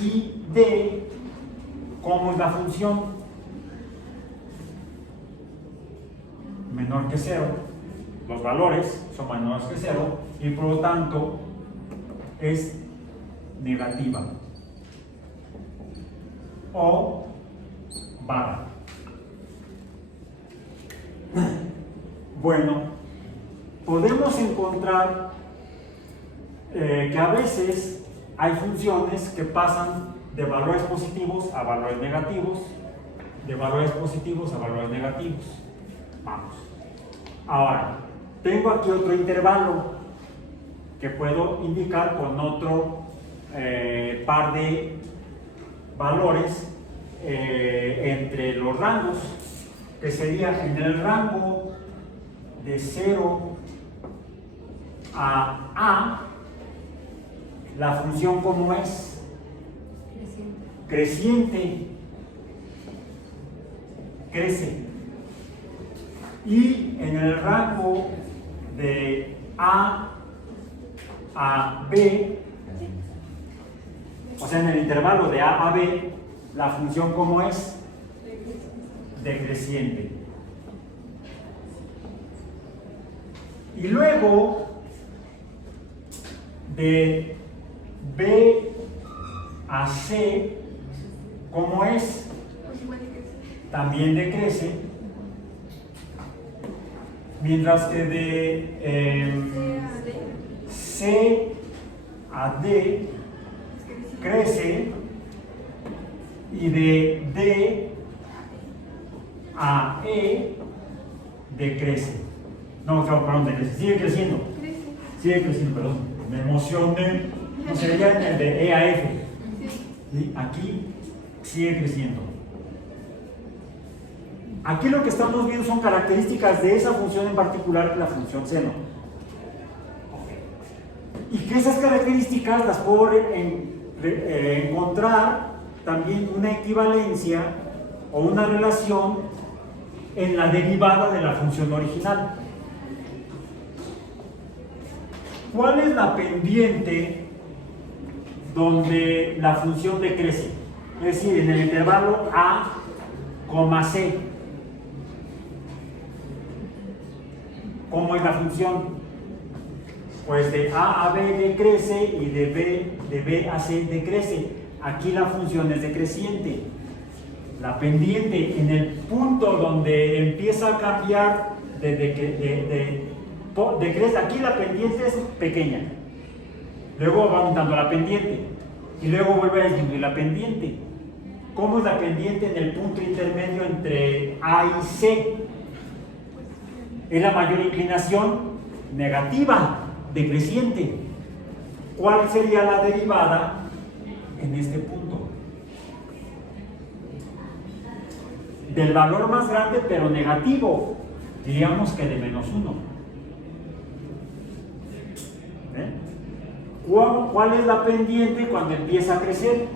y D, ¿cómo es la función? Menor que 0. Los valores son menores que 0 y por lo tanto es negativa o barra. Bueno, podemos encontrar que a veces hay funciones que pasan de valores positivos a valores negativos, de valores positivos a valores negativos. Vamos. Ahora, tengo aquí otro intervalo que puedo indicar con otro par de valores entre los rangos, que sería en el rango de 0 a A, la función como es creciente, crece. Y en el rango de A B, o sea, en el intervalo de A a B, la función como es decreciente. Y luego de B a C, ¿cómo es? También decrece. Mientras que de C a D crece, y de D a E decrece. No, perdón, decrece. Sigue creciendo. Sigue creciendo, perdón. Me emocioné. No sería en el de E a F. ¿Sí? Aquí sigue creciendo. Aquí lo que estamos viendo son características de esa función en particular, la función seno. Y que esas características las puedo encontrar también una equivalencia o una relación en la derivada de la función original. ¿Cuál es la pendiente donde la función decrece? Es decir, en el intervalo A, C. ¿Cómo es la función? Pues de A a B decrece y de B a C decrece. Aquí la función es decreciente. La pendiente en el punto donde empieza a cambiar decrece. Aquí la pendiente es pequeña. Luego va aumentando la pendiente. Y luego vuelve a disminuir la pendiente. ¿Cómo es la pendiente en el punto intermedio entre A y C? Es la mayor inclinación negativa, decreciente. ¿Cuál sería la derivada en este punto? Del valor más grande pero negativo, diríamos que de -1. ¿Cuál es la pendiente cuando empieza a crecer?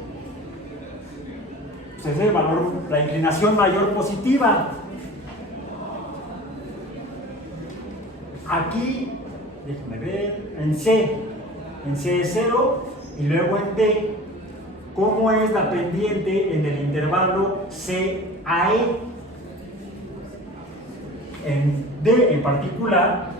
Pues es el valor, la inclinación mayor positiva. Aquí, déjenme ver, en C es 0 y luego en D. ¿Cómo es la pendiente en el intervalo C a E? En D en particular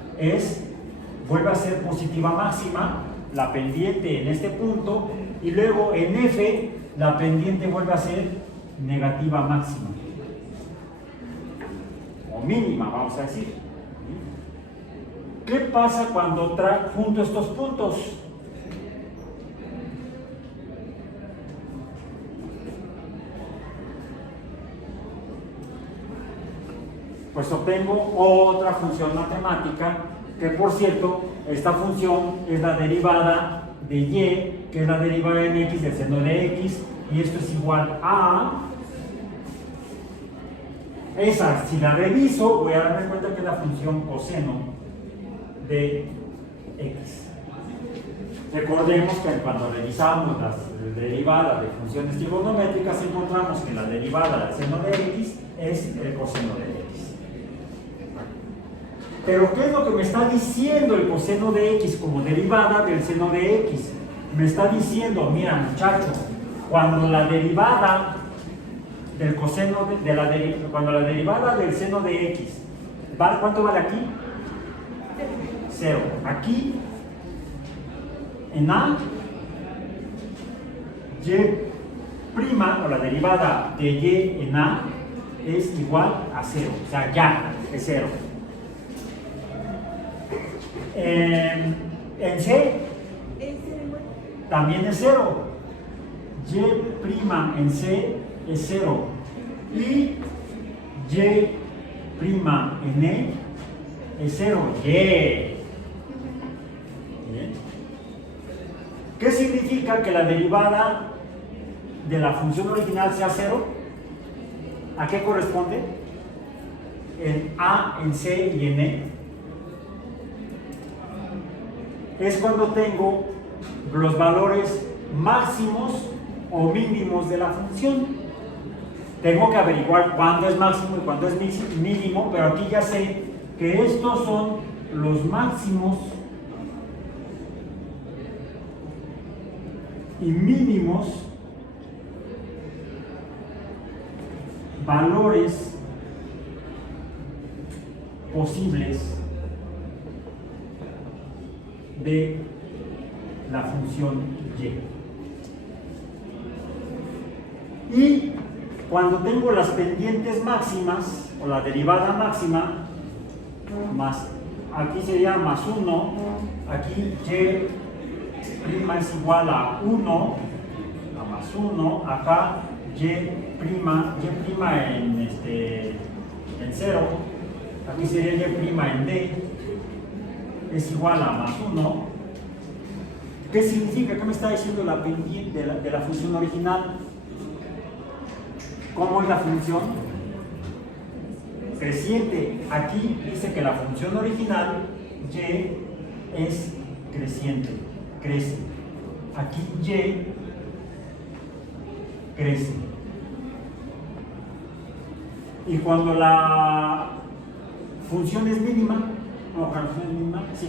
vuelve a ser positiva máxima, la pendiente en este punto, y luego en F la pendiente vuelve a ser negativa máxima, o mínima, vamos a decir. ¿Qué pasa cuando junto estos puntos? Pues obtengo otra función matemática, que por cierto, esta función es la derivada de y, que es la derivada en x del seno de x, y esto es igual a esa. Si la reviso, voy a darme cuenta que es la función coseno de x. Recordemos que cuando revisamos las derivadas de funciones trigonométricas, encontramos que la derivada del seno de x es el coseno de x. Pero ¿qué es lo que me está diciendo el coseno de x como derivada del seno de x? Me está diciendo, mira muchacho, cuando la derivada del coseno cuando la derivada del seno de x, ¿cuánto vale aquí? 0. Aquí, en A, y', o la derivada de y en A, es igual a 0. O sea, ya es 0. En C también es 0. Y' en C es 0. Y y' en E es 0. Bien. ¿Qué significa que la derivada de la función original sea 0? ¿a qué corresponde? En A, en C y en E. Es cuando tengo los valores máximos o mínimos de la función. Tengo que averiguar cuándo es máximo y cuándo es mínimo, pero aquí ya sé que estos son los máximos y mínimos valores posibles de la función y. Y cuando tengo las pendientes máximas o la derivada máxima, más, aquí sería más 1, aquí y' es igual a 1, a más 1, acá y' en 0, aquí sería y' en d, es igual a más 1. ¿Qué significa? ¿Qué me está diciendo la pendiente de la función original? ¿Cómo es la función? Creciente. Aquí dice que la función original y es creciente, crece. Aquí y crece. Y cuando la función es mínima,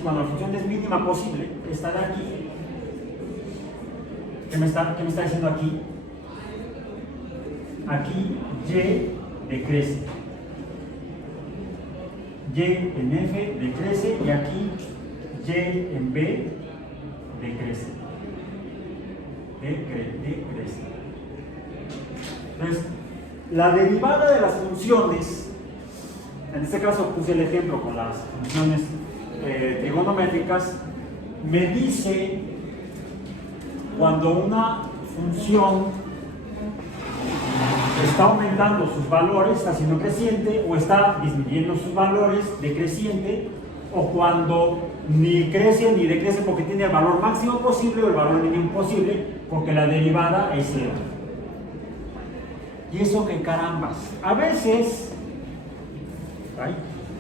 cuando la función es mínima posible, estará aquí. ¿Qué me está diciendo aquí? Aquí y decrece. Y en F decrece y aquí y en B decrece. Decrece. Entonces, la derivada de las funciones, en este caso puse el ejemplo con las funciones trigonométricas, me dice cuando una función está aumentando sus valores, está siendo creciente, o está disminuyendo sus valores decreciente, o cuando ni crece ni decrece porque tiene el valor máximo posible o el valor mínimo posible, porque la derivada es 0. Y eso que carambas. A veces,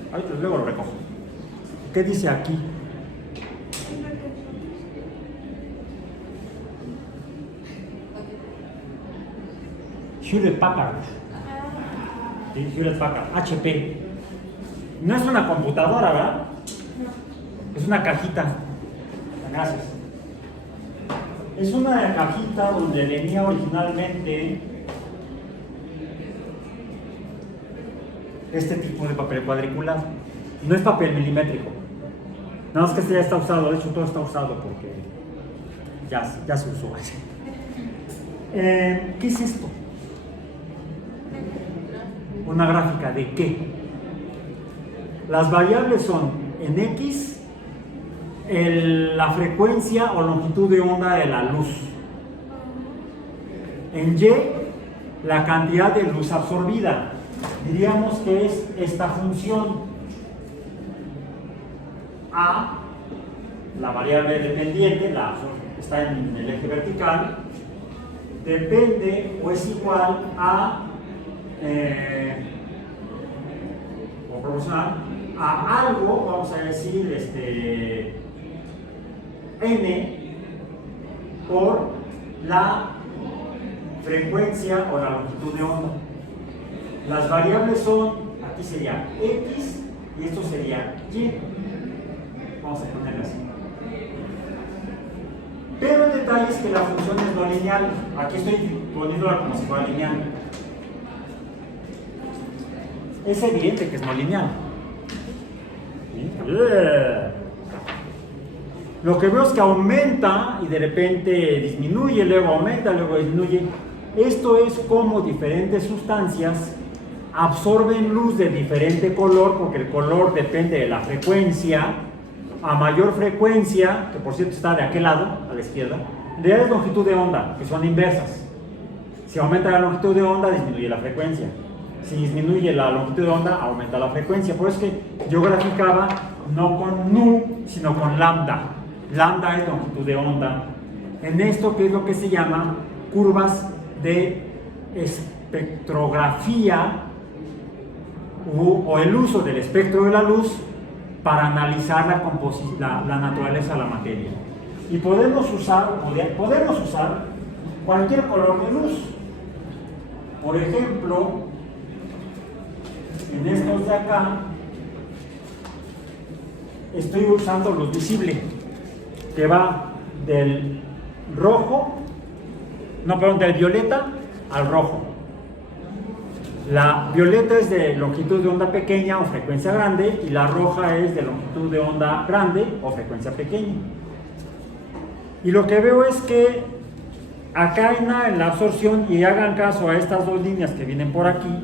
pues luego lo recojo. ¿Qué dice aquí? Hewlett Packard. ¿Sí? Hewlett Packard, HP. No es una computadora, ¿verdad? No. Es una cajita. Gracias. Es una cajita donde venía originalmente este tipo de papel cuadriculado. No es papel milimétrico. Nada más que este ya está usado. De hecho, todo está usado porque ya se usó. ¿Qué es esto? Una gráfica de qué. Las variables son en X la frecuencia o longitud de onda de la luz, en Y la cantidad de luz absorbida. Diríamos que es esta función A, la variable dependiente, está en el eje vertical, depende o es igual a o proporcional a algo, vamos a decir n por la frecuencia o la longitud de onda. Las variables son, aquí sería x y esto sería y. Vamos a ponerlo así. Pero el detalle es que la función es no lineal. Aquí estoy poniéndola como si fuera lineal. Es evidente que es no lineal. Lo que veo es que aumenta y de repente disminuye, luego aumenta, luego disminuye. Esto es como diferentes sustancias absorben luz de diferente color, porque el color depende de la frecuencia. A mayor frecuencia, que por cierto está de aquel lado, a la izquierda, de longitud de onda, que son inversas. Si aumenta la longitud de onda, disminuye la frecuencia. Si disminuye la longitud de onda, aumenta la frecuencia. Por eso es que yo graficaba no con nu, sino con lambda. Lambda es longitud de onda. En esto, que es lo que se llama curvas de espectrografía o el uso del espectro de la luz para analizar la naturaleza de la materia. Y podemos usar cualquier color de luz. Por ejemplo, en estos de acá, estoy usando luz visible, que va del del violeta al rojo. La violeta es de longitud de onda pequeña o frecuencia grande y la roja es de longitud de onda grande o frecuencia pequeña. Y lo que veo es que acá en la absorción, y hagan caso a estas dos líneas que vienen por aquí,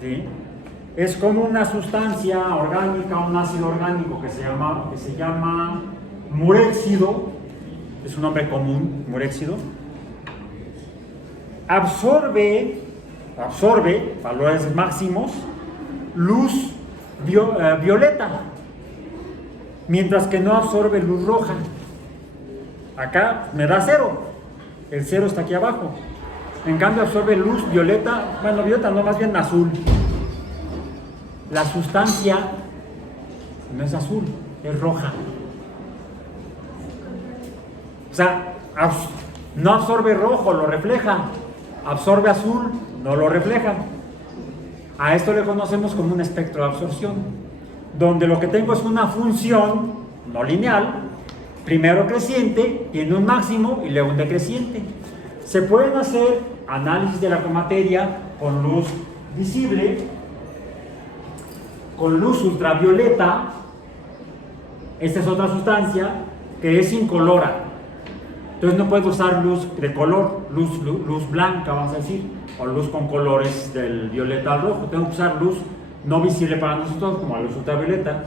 ¿sí? Es como una sustancia orgánica, un ácido orgánico que se llama muréxido, es un nombre común, muréxido, absorbe valores máximos, luz violeta, mientras que no absorbe luz roja. Acá me da 0, el 0 está aquí abajo. En cambio absorbe luz violeta, bueno, violeta no, más bien azul. La sustancia no es azul, es roja. O sea, no absorbe rojo, lo refleja. Absorbe azul, no lo refleja. A esto le conocemos como un espectro de absorción, donde lo que tengo es una función no lineal, primero creciente, tiene un máximo y luego un decreciente. Se pueden hacer análisis de la materia con luz visible, con luz ultravioleta. Esta es otra sustancia que es incolora. Entonces no puedo usar luz de color, luz blanca, vamos a decir, o luz con colores del violeta al rojo. Tengo que usar luz no visible para nosotros, como la luz ultravioleta.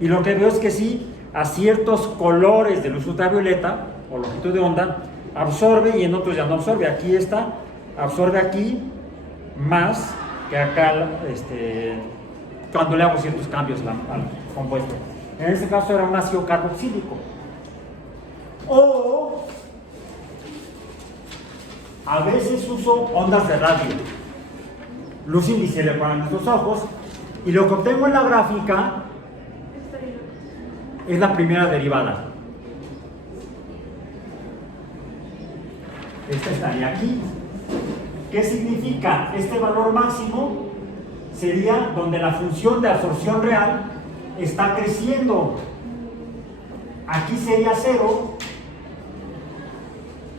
Y lo que veo es que sí, a ciertos colores de luz ultravioleta o longitud de onda absorbe y en otros ya no absorbe. Aquí absorbe aquí más que acá cuando le hago ciertos cambios al compuesto. En este caso era un ácido carboxílico. O a veces uso ondas de radio, luz invisible para nuestros ojos, y lo que obtengo en la gráfica es la primera derivada. Esta estaría aquí. ¿Qué significa? Este valor máximo sería donde la función de absorción real está creciendo. Aquí sería 0,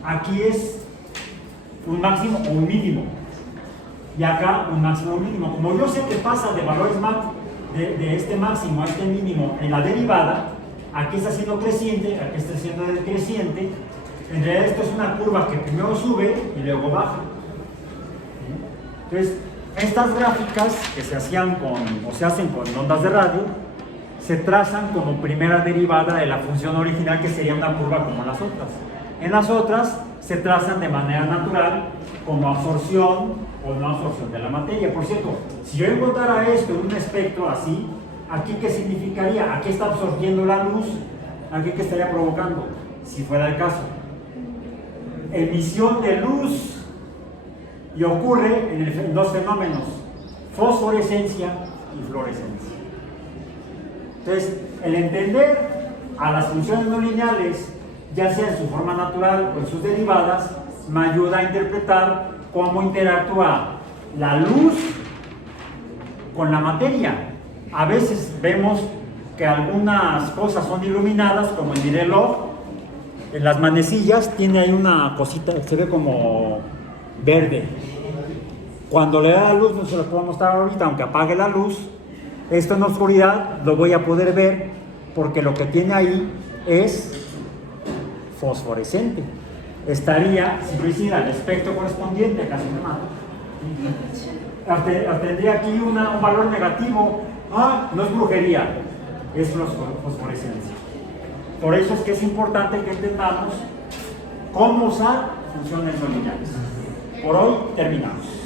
aquí es un máximo o un mínimo, y acá un máximo o un mínimo. Como yo sé que pasa de valores de este máximo a este mínimo en la derivada, aquí está siendo creciente, aquí está siendo decreciente. En realidad esto es una curva que primero sube y luego baja. Entonces, estas gráficas que se hacen con ondas de radio se trazan como primera derivada de la función original, que sería una curva como las otras. En las otras se trazan de manera natural como absorción o no absorción de la materia. Por cierto, si yo encontrara esto en un espectro así, ¿aquí qué significaría? Aquí está absorbiendo la luz, ¿aquí qué estaría provocando? Si fuera el caso, emisión de luz, y ocurre en dos fenómenos: fosforescencia y fluorescencia. Entonces, el entender a las funciones no lineales, ya sea en su forma natural o en sus derivadas, me ayuda a interpretar cómo interactúa la luz con la materia. A veces vemos que algunas cosas son iluminadas, como en mi reloj, en las manecillas tiene ahí una cosita que se ve como verde. Cuando le da la luz, no se lo puedo mostrar ahorita, aunque apague la luz, esto en oscuridad lo voy a poder ver, porque lo que tiene ahí es fosforescente. Estaría, si yo hiciera el espectro correspondiente, casi me mato, tendría aquí un valor negativo. No es brujería, es fosforescencia. Por eso es que es importante que entendamos cómo usar funciones no lineales. Por hoy terminamos.